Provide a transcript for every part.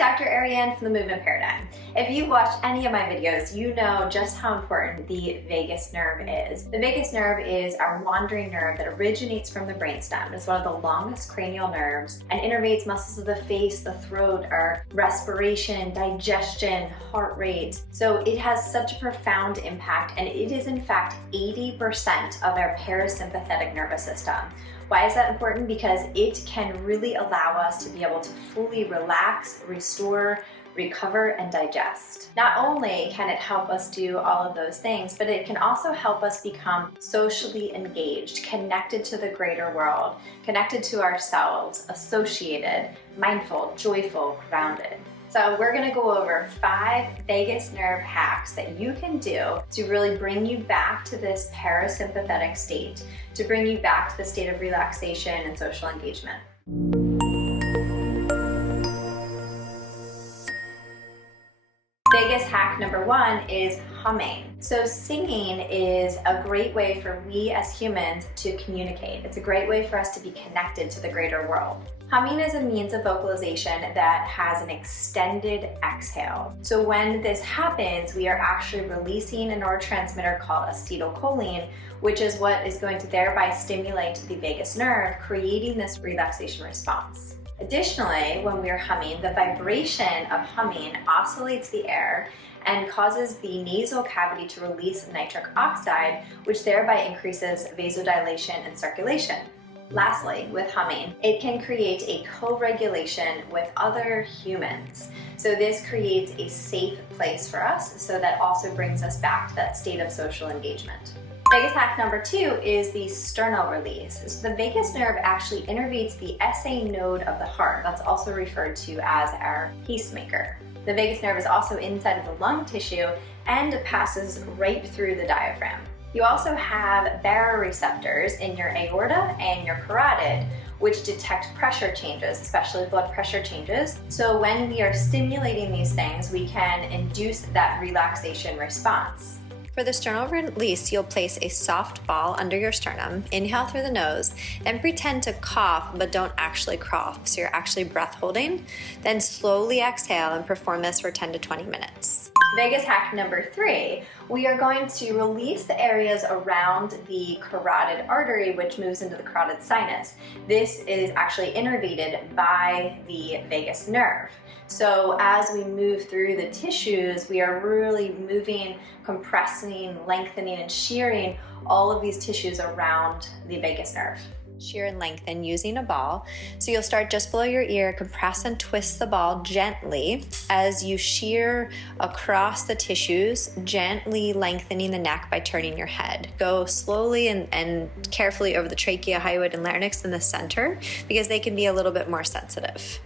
Dr. Ariane from the Movement Paradigm. If you've watched any of my videos, you know just how important the vagus nerve is. The vagus nerve is our wandering nerve that originates from the brainstem. It's one of the longest cranial nerves and innervates muscles of the face, the throat, our respiration, digestion, heart rate. So it has such a profound impact, and it is in fact 80% of our parasympathetic nervous system. Why is that important? Because it can really allow us to be able to fully relax, restore, recover, and digest. Not only can it help us do all of those things, but it can also help us become socially engaged, connected to the greater world, connected to ourselves, associated, mindful, joyful, grounded. So we're gonna go over 5 vagus nerve hacks that you can do to really bring you back to this parasympathetic state, to bring you back to the state of relaxation and social engagement. Vagus hack number 1 is humming. So singing is a great way for we as humans to communicate. It's a great way for us to be connected to the greater world. Humming is a means of vocalization that has an extended exhale. So when this happens, we are actually releasing a neurotransmitter called acetylcholine, which is what is going to thereby stimulate the vagus nerve, creating this relaxation response. Additionally, when we are humming, the vibration of humming oscillates the air and causes the nasal cavity to release nitric oxide, which thereby increases vasodilation and circulation. Lastly, with humming, it can create a co-regulation with other humans. So this creates a safe place for us, so that also brings us back to that state of social engagement. Vagus hack number 2 is the sternal release. So the vagus nerve actually innervates the SA node of the heart. That's also referred to as our pacemaker. The vagus nerve is also inside of the lung tissue and passes right through the diaphragm. You also have baroreceptors in your aorta and your carotid, which detect pressure changes, especially blood pressure changes. So when we are stimulating these things, we can induce that relaxation response. For the sternal release, you'll place a soft ball under your sternum, inhale through the nose, then pretend to cough, but don't actually cough, so you're actually breath holding. Then slowly exhale and perform this for 10 to 20 minutes. Vagus hack number 3, we are going to release the areas around the carotid artery, which moves into the carotid sinus. This is actually innervated by the vagus nerve. So as we move through the tissues, we are really moving, compressing, lengthening, and shearing all of these tissues around the vagus nerve. Shear and lengthen using a ball. So you'll start just below your ear, compress and twist the ball gently as you shear across the tissues, gently lengthening the neck by turning your head. Go slowly and carefully over the trachea, hyoid, and larynx in the center, because they can be a little bit more sensitive.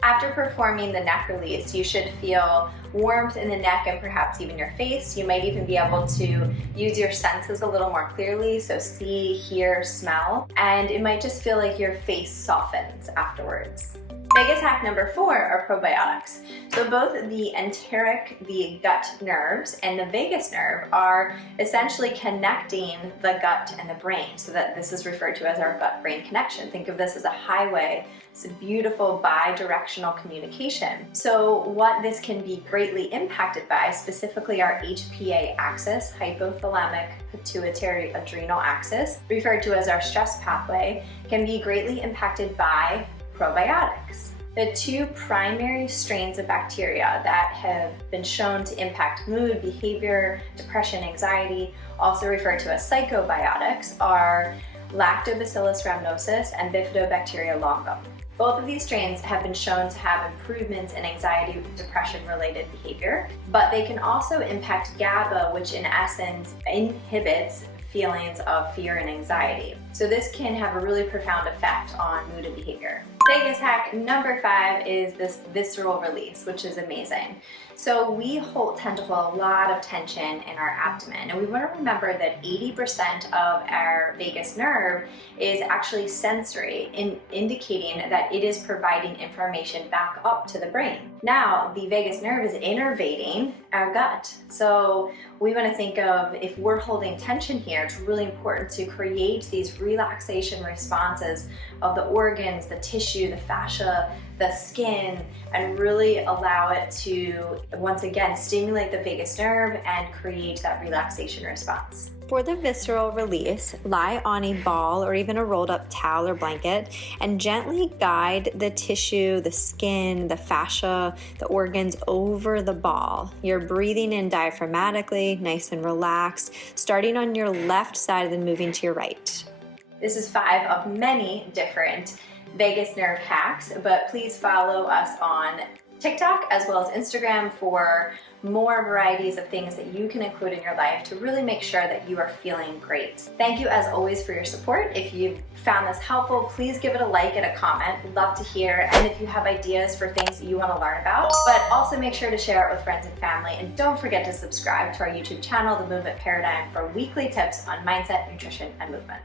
After performing the neck release, you should feel warmth in the neck and perhaps even your face. You might even be able to use your senses a little more clearly, so see, hear, smell, and it might just feel like your face softens afterwards. Vagus hack number 4 are probiotics. So both the enteric, the gut nerves, and the vagus nerve are essentially connecting the gut and the brain, so that this is referred to as our gut-brain connection. Think of this as a highway. It's a beautiful bi-directional communication. So what this can be greatly impacted by, specifically our HPA axis, hypothalamic pituitary adrenal axis, referred to as our stress pathway, can be greatly impacted by probiotics. The 2 primary strains of bacteria that have been shown to impact mood, behavior, depression, anxiety, also referred to as psychobiotics, are Lactobacillus rhamnosus and Bifidobacteria longum. Both of these strains have been shown to have improvements in anxiety, depression-related behavior, but they can also impact GABA, which in essence inhibits feelings of fear and anxiety. So this can have a really profound effect on mood and behavior. Vagus hack number 5 is this visceral release, which is amazing. So we tend to hold a lot of tension in our abdomen, and we want to remember that 80% of our vagus nerve is actually sensory, indicating that it is providing information back up to the brain. Now, the vagus nerve is innervating our gut. So we want to think of, if we're holding tension here, it's really important to create these relaxation responses of the organs, the tissue, the fascia, the skin, and really allow it to, once again, stimulate the vagus nerve and create that relaxation response. For the visceral release, lie on a ball or even a rolled up towel or blanket and gently guide the tissue, the skin, the fascia, the organs over the ball. You're breathing in diaphragmatically, nice and relaxed, starting on your left side and then moving to your right. This is 5 of many different vagus nerve hacks, but please follow us on TikTok as well as Instagram for more varieties of things that you can include in your life to really make sure that you are feeling great. Thank you as always for your support. If you found this helpful, please give it a like and a comment. We'd love to hear. And if you have ideas for things that you want to learn about, but also make sure to share it with friends and family. And don't forget to subscribe to our YouTube channel, The Movement Paradigm, for weekly tips on mindset, nutrition, and movement.